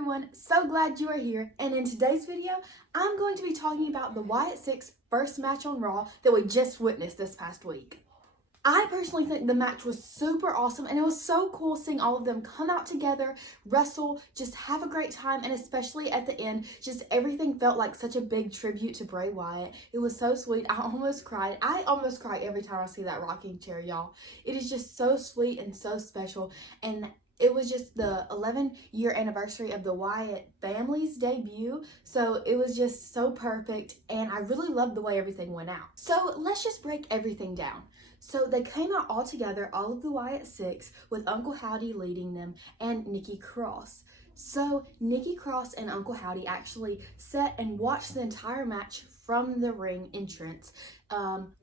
everyone, so glad you are here, and in today's video, I'm going to be talking about the Wyatt Sicks first match on Raw that we just witnessed this past week. I personally think the match was super awesome, and it was so cool seeing all of them come out together, wrestle, just have a great time, and especially at the end, just everything felt like such a big tribute to Bray Wyatt. It was so sweet. I almost cried. I almost cry every time I see that rocking chair, y'all. It is just so sweet and so special, and it was just the 11-year anniversary of the Wyatt family's debut, so it was just so perfect, and I really loved the way everything went out. So let's just break everything down. So they came out all together, all of the Wyatt Sicks, with Uncle Howdy leading them and Nikki Cross. So Nikki Cross and Uncle Howdy actually sat and watched the entire match from the ring entrance.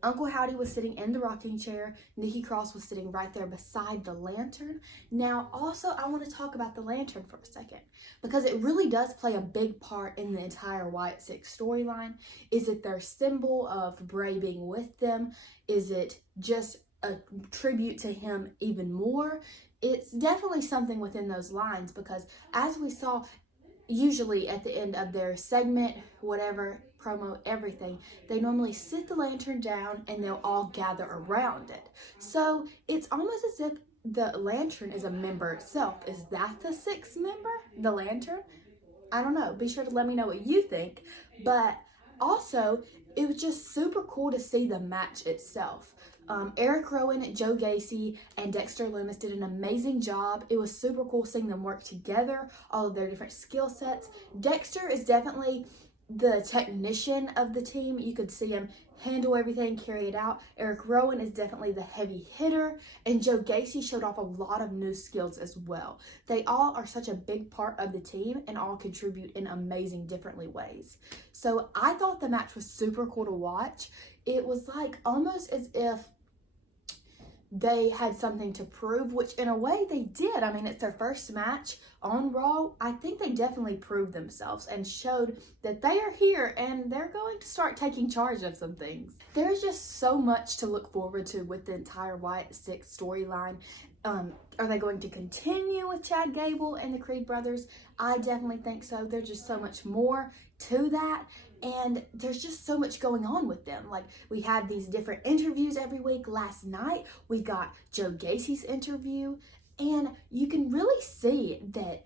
Uncle Howdy was sitting in the rocking chair. Nikki Cross was sitting right there beside the lantern. Now, also, I want to talk about the lantern for a second because it really does play a big part in the entire Wyatt Sicks storyline. Is it their symbol of Bray being with them? Is it just a tribute to him even more? It's definitely something within those lines because as we saw, usually at the end of their segment, whatever, promo, everything, they normally sit the lantern down and they'll all gather around it. So it's almost as if the lantern is a member itself. Is that the sixth member? The lantern? I don't know. Be sure to let me know what you think. But also, it was just super cool to see the match itself. Eric Rowan, Joe Gacy, and Dexter Lumis did an amazing job. It was super cool seeing them work together, all of their different skill sets. Dexter is definitely the technician of the team. You could see him handle everything, carry it out. Eric Rowan is definitely the heavy hitter, and Joe Gacy showed off a lot of new skills as well. They all are such a big part of the team and all contribute in amazing differently ways. So I thought the match was super cool to watch. It was like almost as if they had something to prove, which in a way they did. I mean, it's their first match on Raw. I think they definitely proved themselves and showed that they are here and they're going to start taking charge of some things. There's just so much to look forward to with the entire Wyatt Sicks storyline. Are they going to continue with Chad Gable and the Creed brothers? I definitely think so. There's just so much more to that. And there's just so much going on with them. Like, we had these different interviews every week. Last night, we got Joe Gacy's interview. And you can really see that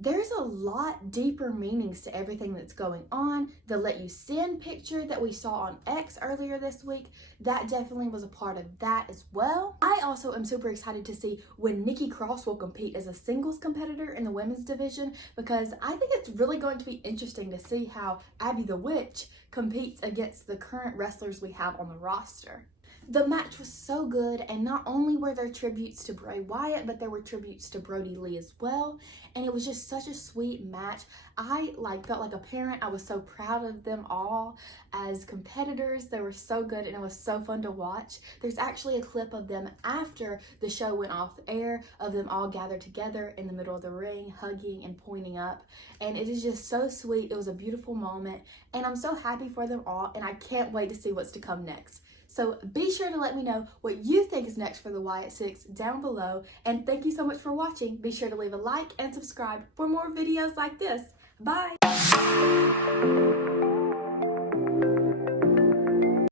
there's a lot deeper meanings to everything that's going on. The Let You Sin picture that we saw on X earlier this week, that definitely was a part of that as well. I also am super excited to see when Nikki Cross will compete as a singles competitor in the women's division, because I think it's really going to be interesting to see how Abby the Witch competes against the current wrestlers we have on the roster. The match was so good, and not only were there tributes to Bray Wyatt, but there were tributes to Brody Lee as well, and it was just such a sweet match. I felt like a parent. I was so proud of them all as competitors. They were so good, and it was so fun to watch. There's actually a clip of them after the show went off air, of them all gathered together in the middle of the ring, hugging and pointing up, and it is just so sweet. It was a beautiful moment, and I'm so happy for them all, and I can't wait to see what's to come next. So be sure to let me know what you think is next for the Wyatt Sicks down below. And thank you so much for watching. Be sure to leave a like and subscribe for more videos like this. Bye!